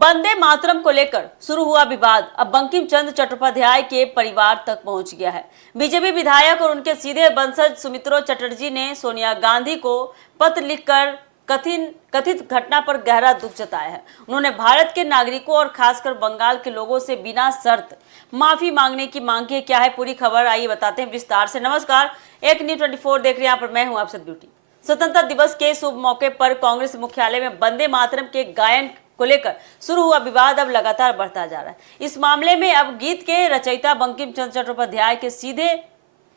वंदे मातरम को लेकर शुरू हुआ विवाद अब बंकिम चंद्र चट्टोपाध्याय के परिवार तक पहुंच गया है। बीजेपी विधायक और उनके सीधे वंशज सुमित्रा चटर्जी ने सोनिया गांधी को पत्र लिखकर कथित घटना पर गहरा दुख जताया है। उन्होंने भारत के नागरिकों और खासकर बंगाल के लोगों से बिना शर्त माफी मांगने की मांग की। क्या है पूरी खबर, आइए बताते हैं विस्तार से। नमस्कार, एक न्यूज़ 24 देख रहे हैं, यहाँ पर मैं हूँ आपसे ब्यूटी। स्वतंत्रता दिवस के शुभ मौके पर कांग्रेस मुख्यालय में वंदे मातरम के गायन को लेकर शुरू हुआ विवाद अब लगातार बढ़ता जा रहा है। इस मामले में अब गीत के रचयिता बंकिम चंद्र चट्टोपाध्याय के सीधे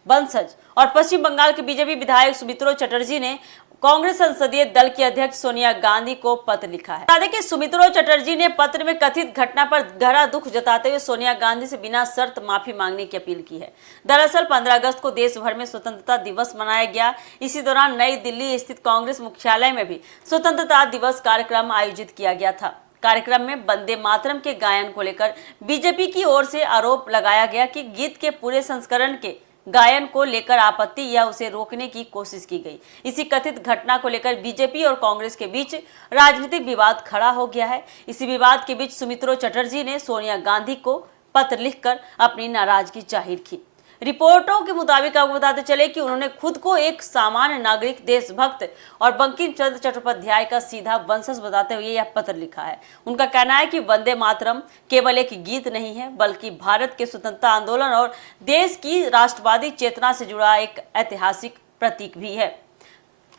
वंशज और पश्चिम बंगाल के बीजेपी विधायक सुमित्रा चटर्जी ने कांग्रेस संसदीय दल की अध्यक्ष सोनिया गांधी को पत्र लिखा है। बता दें कि सुमित्रा चटर्जी ने पत्र में कथित घटना पर गहरा दुख जताते हुए सोनिया गांधी से बिना शर्त माफी मांगने की अपील की है। दरअसल 15 अगस्त को देश भर में स्वतंत्रता दिवस मनाया गया। इसी दौरान नई दिल्ली स्थित कांग्रेस मुख्यालय में भी स्वतंत्रता दिवस कार्यक्रम आयोजित किया गया था। कार्यक्रम में वंदे मातरम के गायन को लेकर बीजेपी की ओर से आरोप लगाया गया कि गीत के पूरे संस्करण के गायन को लेकर आपत्ति या उसे रोकने की कोशिश की गई। इसी कथित घटना को लेकर बीजेपी और कांग्रेस के बीच राजनीतिक विवाद खड़ा हो गया है। इसी विवाद के बीच सुमित्रा चटर्जी ने सोनिया गांधी को पत्र लिखकर अपनी नाराजगी जाहिर की। रिपोर्टों के मुताबिक आपको बताते चले कि उन्होंने खुद को एक सामान्य नागरिक, देशभक्त और बंकिम चंद्र चट्टोपाध्याय का सीधा वंशज बताते हुए यह पत्र लिखा है। उनका कहना है कि वंदे मातरम केवल एक गीत नहीं है, बल्कि भारत के स्वतंत्रता आंदोलन और देश की राष्ट्रवादी चेतना से जुड़ा एक ऐतिहासिक प्रतीक भी है।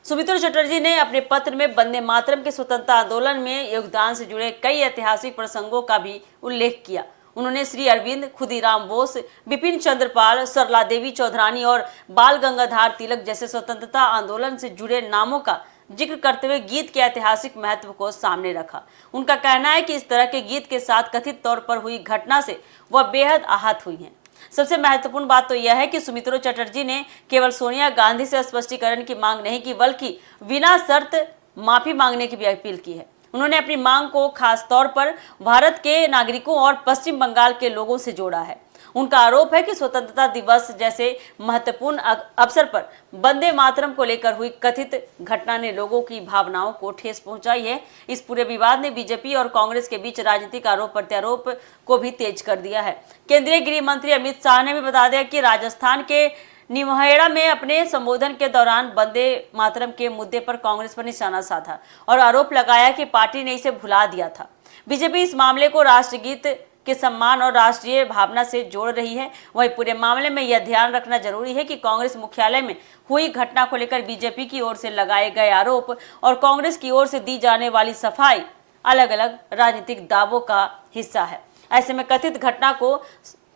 सुमित्रा चटर्जी ने अपने पत्र में वंदे मातरम के स्वतंत्रता आंदोलन में योगदान से जुड़े कई ऐतिहासिक प्रसंगों का भी उल्लेख किया। उन्होंने श्री अरविंद, खुदीराम बोस, बिपिन चंद्र पाल, सरला देवी चौधरानी और बाल गंगाधर तिलक जैसे स्वतंत्रता आंदोलन से जुड़े नामों का जिक्र करते हुए गीत के ऐतिहासिक महत्व को सामने रखा। उनका कहना है कि इस तरह के गीत के साथ कथित तौर पर हुई घटना से वह बेहद आहत हुई हैं। सबसे महत्वपूर्ण बात तो यह है कि सुमित्रा चटर्जी ने केवल सोनिया गांधी से स्पष्टीकरण की मांग नहीं की, बल्कि बिना शर्त माफी मांगने की भी अपील की है। उन्होंने अपनी मांग को खास तौर पर भारत के नागरिकों और पश्चिम बंगाल के लोगों से जोड़ा है। उनका आरोप है कि स्वतंत्रता दिवस जैसे महत्वपूर्ण अवसर पर वंदे मातरम को लेकर हुई कथित घटना ने लोगों की भावनाओं को ठेस पहुंचाई है। इस पूरे विवाद ने बीजेपी और कांग्रेस के बीच राजनीतिक आरोप प्रत्यारोप को भी तेज कर दिया है। केंद्रीय गृह मंत्री अमित शाह ने भी बता दिया कि राजस्थान के निमहेड़ा में अपने संबोधन के दौरान वंदे मातरम के मुद्दे पर कांग्रेस पर निशाना साधा और आरोप लगाया कि पार्टी ने इसे भुला दिया था। बीजेपी इस मामले को राष्ट्रगीत के सम्मान और राष्ट्रीय भावना से जोड़ रही है। वहीं पूरे मामले में यह ध्यान रखना जरूरी है कि कांग्रेस मुख्यालय में हुई घटना को लेकर बीजेपी की ओर से लगाए गए आरोप और कांग्रेस की ओर से दी जाने वाली सफाई अलग अलग राजनीतिक दावों का हिस्सा है। ऐसे में कथित घटना को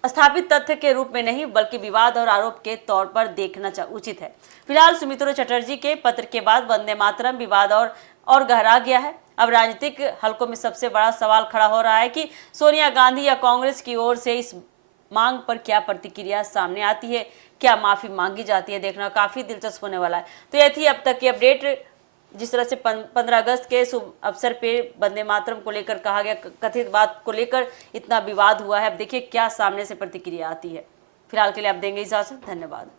स्थापित तथ्य के रूप में नहीं, बल्कि विवाद और आरोप के तौर पर देखना उचित है। फिलहाल सुमित्रा चटर्जी के पत्र के बाद वंदे मातरम विवाद और गहरा गया है। अब राजनीतिक हलकों में सबसे बड़ा सवाल खड़ा हो रहा है कि सोनिया गांधी या कांग्रेस की ओर से इस मांग पर क्या प्रतिक्रिया सामने आती है, क्या माफी मांगी जाती है, देखना काफी दिलचस्प होने वाला है। तो यह थी अब तक की अपडेट। जिस तरह से 15 अगस्त के शुभ अवसर पे वंदे मातरम को लेकर कहा गया, कथित बात को लेकर इतना विवाद हुआ है। अब देखिए क्या सामने से प्रतिक्रिया आती है। फिलहाल के लिए आप देंगे इजाजत। धन्यवाद।